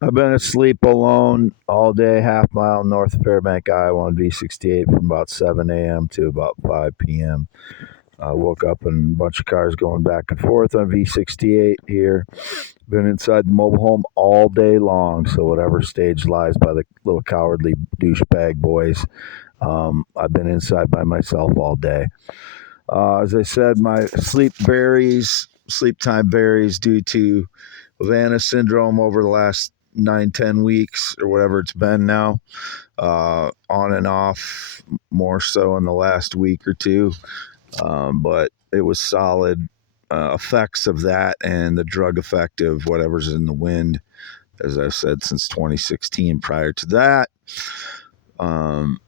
I've been asleep alone all day, half mile north of Fairbank, Iowa on V68 from about 7 a.m. to about 5 p.m. I woke up and a bunch of cars going back and forth on V68 here. Been inside the mobile home all day long, so whatever stage lies by the little cowardly douchebag boys, I've been inside by myself all day. As I said, my sleep time varies due to Havana syndrome over the last 9, 10 weeks or whatever it's been now, on and off, more so in the last week or two. But it was solid effects of that and the drug effect of whatever's in the wind, as I've said, since 2016. Prior to that, um,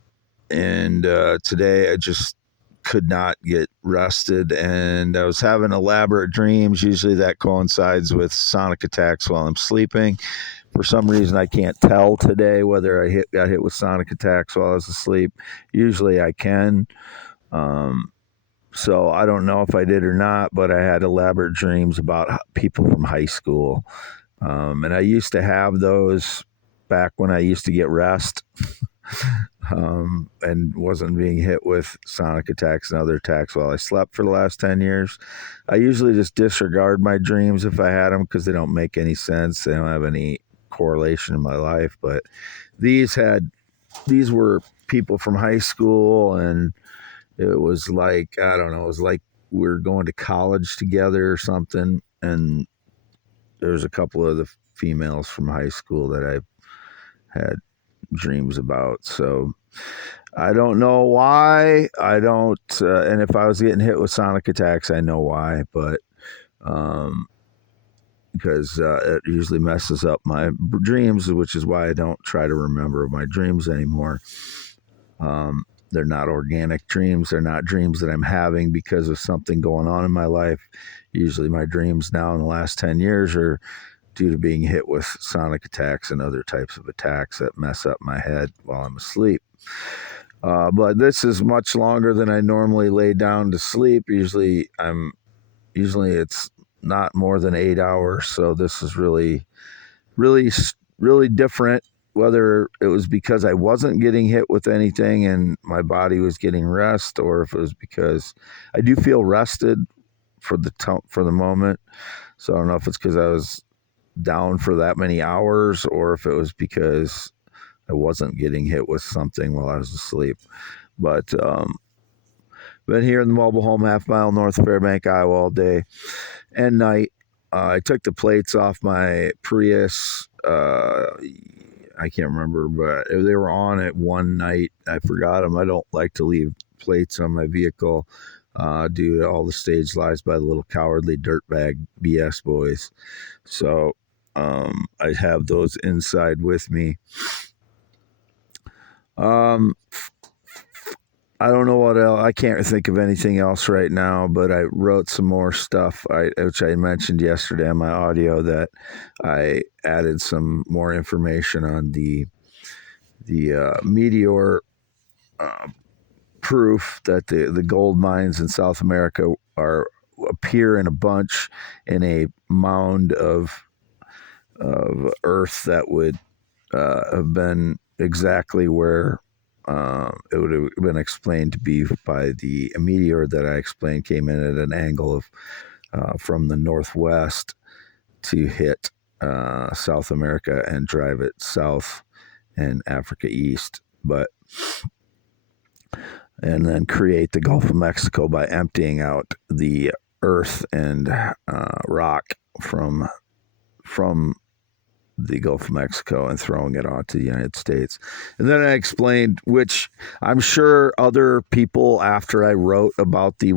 and today I just could not get rested, and I was having elaborate dreams. Usually that coincides with sonic attacks while I'm sleeping. For some reason, I can't tell today whether got hit with sonic attacks while I was asleep. Usually I can. Um, so I don't know if I did or not, but I had elaborate dreams about people from high school. And I used to have those back when I used to get rest, and wasn't being hit with sonic attacks and other attacks while I slept for the last 10 years. I usually just disregard my dreams if I had them because they don't make any sense. They don't have any correlation in my life. But these were people from high school, and it was like, I don't know, it was like we were going to college together or something. And there was a couple of the females from high school that I had dreams about. So I don't know why. I don't, and if I was getting hit with sonic attacks, I know why, but um, because it usually messes up my dreams, which is why I don't try to remember my dreams anymore. They're not organic dreams. They're not dreams that I'm having because of something going on in my life. Usually, my dreams now in the last 10 years are due to being hit with sonic attacks and other types of attacks that mess up my head while I'm asleep. But this is much longer than I normally lay down to sleep. Usually it's not more than 8 hours. So this is really, really, really different. Whether it was because I wasn't getting hit with anything and my body was getting rest, or if it was because I do feel rested for the moment. So I don't know if it's because I was down for that many hours, or if it was because I wasn't getting hit with something while I was asleep. But been here in the mobile home, half mile north of Fairbank, Iowa, all day and night. I took the plates off my Prius. I can't remember, but they were on it one night. I forgot them. I don't like to leave plates on my vehicle due to all the stage lies by the little cowardly dirtbag BS boys. So I have those inside with me. I don't know what else. I can't think of anything else right now, but I wrote some more stuff, which I mentioned yesterday on my audio, that I added some more information on the meteor proof that the gold mines in South America appear in a bunch in a mound of Earth that would have been exactly where it would have been explained to be by the meteor that I explained came in at an angle of from the northwest to hit South America and drive it south and Africa east, and then create the Gulf of Mexico by emptying out the earth and rock from the Gulf of Mexico and throwing it onto the United States. And then I explained, which I'm sure other people after I wrote about the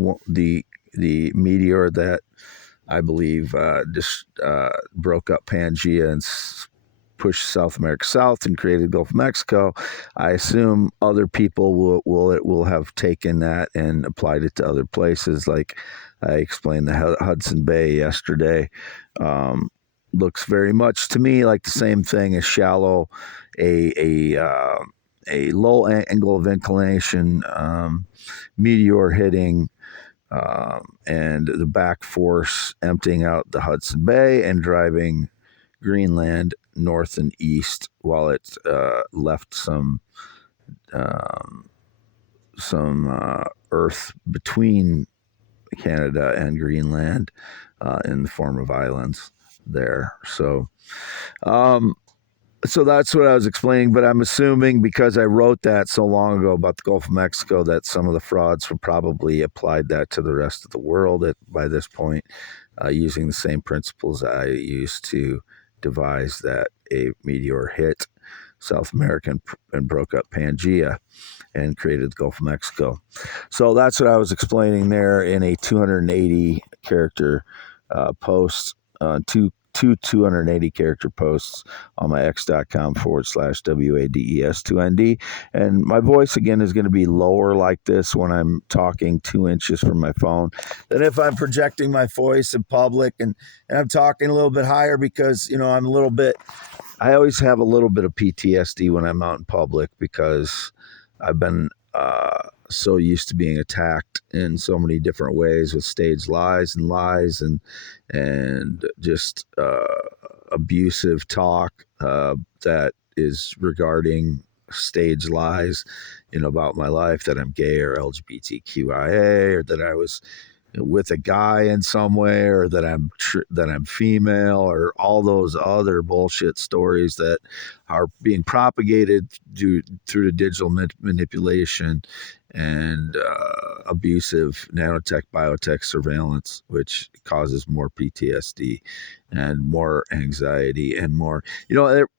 meteor that I believe just broke up Pangea and pushed South America south and created Gulf of Mexico. I assume other people will have taken that and applied it to other places. Like I explained the Hudson Bay yesterday. Looks very much to me like the same thing, as shallow, a low angle of inclination, meteor hitting, and the back force emptying out the Hudson Bay and driving Greenland north and east, while it left some earth between Canada and Greenland in the form of islands there. So that's what I was explaining, but I'm assuming because I wrote that so long ago about the Gulf of Mexico that some of the frauds were probably applied that to the rest of the world by this point, using the same principles I used to devise that a meteor hit South America and broke up Pangea and created the Gulf of Mexico. So that's what I was explaining there in a 280 character post, two 280 character posts on my x.com/WADES2ND. And my voice again is going to be lower like this when I'm talking 2 inches from my phone than if I'm projecting my voice in public, and I'm talking a little bit higher because, I always have a little bit of PTSD when I'm out in public because I've been so used to being attacked in so many different ways with staged lies and just abusive talk that is regarding staged lies, about my life, that I'm gay or LGBTQIA, or that I was with a guy in some way, or that I'm female, or all those other bullshit stories that are being propagated through the digital manipulation and abusive nanotech, biotech surveillance, which causes more PTSD and more anxiety and more.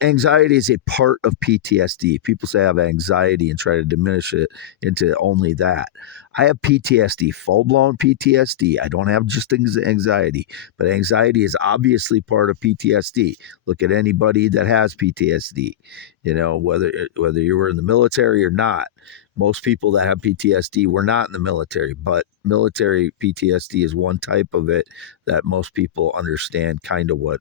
Anxiety is a part of PTSD. People say I have anxiety and try to diminish it into only that. I have PTSD, full-blown PTSD. I don't have just anxiety, but anxiety is obviously part of PTSD. Look at anybody that has PTSD, whether you were in the military or not. Most people that have PTSD were not in the military, but military PTSD is one type of it that most people understand kind of what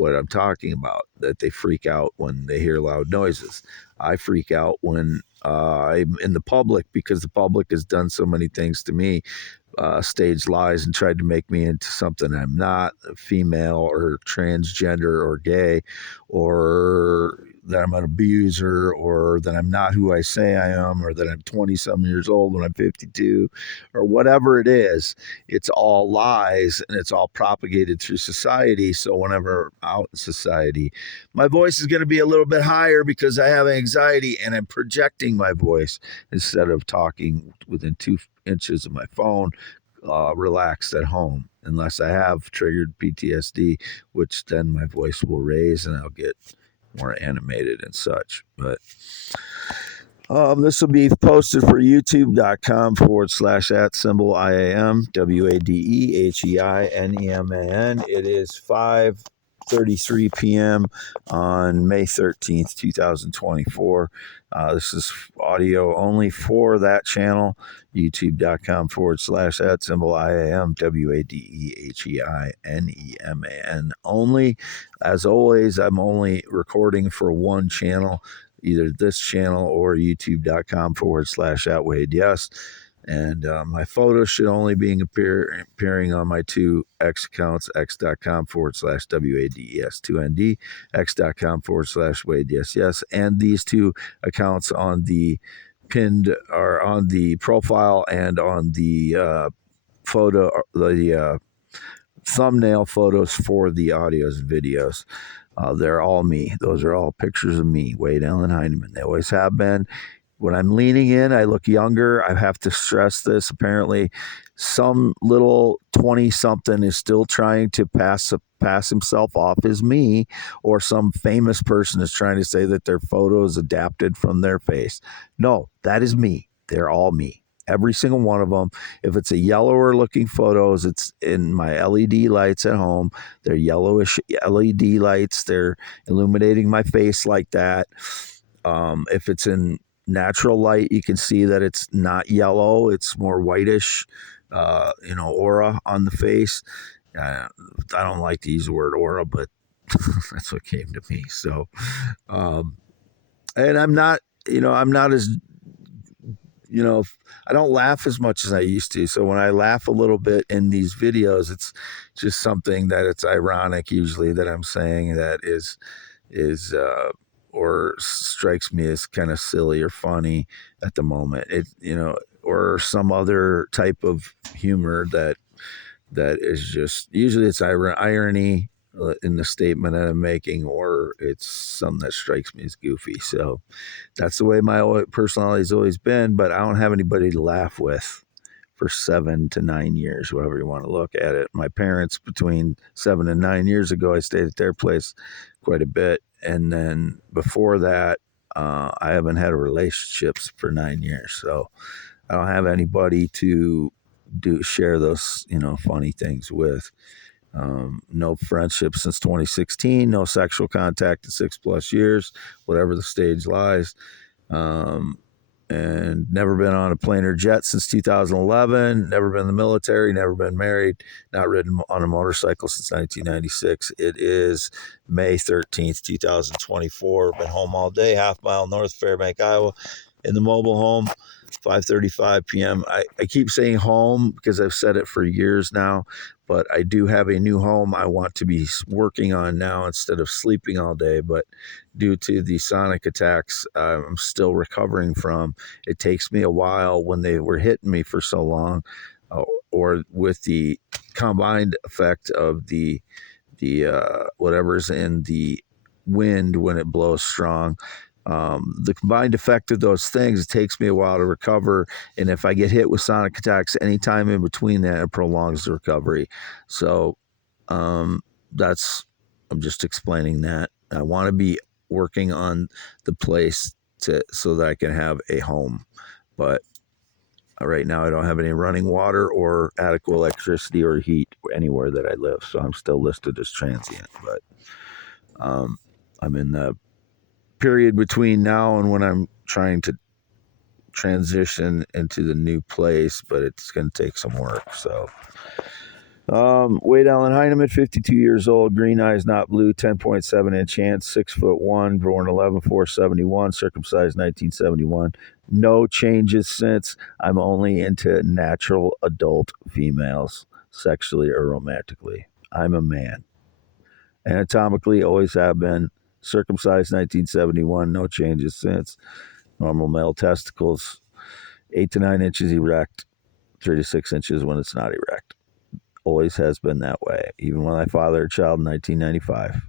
I'm talking about, that they freak out when they hear loud noises. I freak out when I'm in the public because the public has done so many things to me, staged lies and tried to make me into something I'm not, female or transgender or gay, or that I'm an abuser, or that I'm not who I say I am, or that I'm 20-some years old when I'm 52, or whatever it is. It's all lies, and it's all propagated through society. So whenever I'm out in society, my voice is going to be a little bit higher because I have anxiety and I'm projecting my voice instead of talking within 2 inches of my phone, relaxed at home, unless I have triggered PTSD, which then my voice will raise and I'll get more animated and such. But this will be posted for youtube.com/@IAM WADEHEINEMAN. It is 5:33 p.m. on May 13th, 2024. This is audio only for that channel, youtube.com/@IAM WADEHEINEMAN only. As always, I'm only recording for one channel, either this channel or youtube.com/@WadeYes. And my photos should only be appearing on my two X accounts, x.com/WADES2ND, x.com/WadeYes, and these two accounts on the pinned, or on the profile and on the the thumbnail photos for the audios and videos. They're all me. Those are all pictures of me, Wade Allen Heineman. They always have been. When I'm leaning in, I look younger. I have to stress this. Apparently, some little 20-something is still trying to pass himself off as me, or some famous person is trying to say that their photo is adapted from their face. No, that is me. They're all me. Every single one of them. If it's a yellower looking photos, it's in my LED lights at home. They're yellowish LED lights. They're illuminating my face like that. If it's in natural light, you can see that it's not yellow. It's more whitish, aura on the face. I don't like to use the word aura, but that's what came to me. So, and I'm not as, I don't laugh as much as I used to. So when I laugh a little bit in these videos, it's just something that it's ironic usually that I'm saying that is, is or strikes me as kind of silly or funny at the moment. Or some other type of humor that is just usually it's irony in the statement that I'm making, or it's something that strikes me as goofy. So that's the way my personality's always been. But I don't have anybody to laugh with for 7 to 9 years, however you want to look at it. My parents, between 7 and 9 years ago, I stayed at their place quite a bit. And then before that, I haven't had relationships for 9 years. So I don't have anybody to share those, funny things with. No friendship since 2016, no sexual contact in 6+ years, whatever the stage lies. And never been on a plane or jet since 2011, never been in the military, never been married, not ridden on a motorcycle since 1996. It is May 13th, 2024. Been home all day, half mile north of Fairbank, Iowa, in the mobile home, 5:35 p.m. I keep saying home because I've said it for years now, but I do have a new home I want to be working on now instead of sleeping all day. But due to the sonic attacks I'm still recovering from, it takes me a while when they were hitting me for so long, or with the combined effect of the whatever's in the wind when it blows strong. The combined effect of those things, it takes me a while to recover. And if I get hit with sonic attacks anytime in between that, it prolongs the recovery. So I'm just explaining that. I want to be working on the place so that I can have a home. But right now I don't have any running water or adequate electricity or heat anywhere that I live. So I'm still listed as transient. But I'm in the period between now and when I'm trying to transition into the new place, but it's going to take some work. So, Wade Allen Heineman, 52 years old, green eyes, not blue, 10.7 inch hands, 6'1", born 11/4/71, circumcised 1971. No changes since. I'm only into natural adult females, sexually or romantically. I'm a man. Anatomically, always have been. Circumcised 1971, no changes since. Normal male testicles, 8 to 9 inches erect, 3 to 6 inches when it's not erect. Always has been that way, even when I fathered a child in 1995.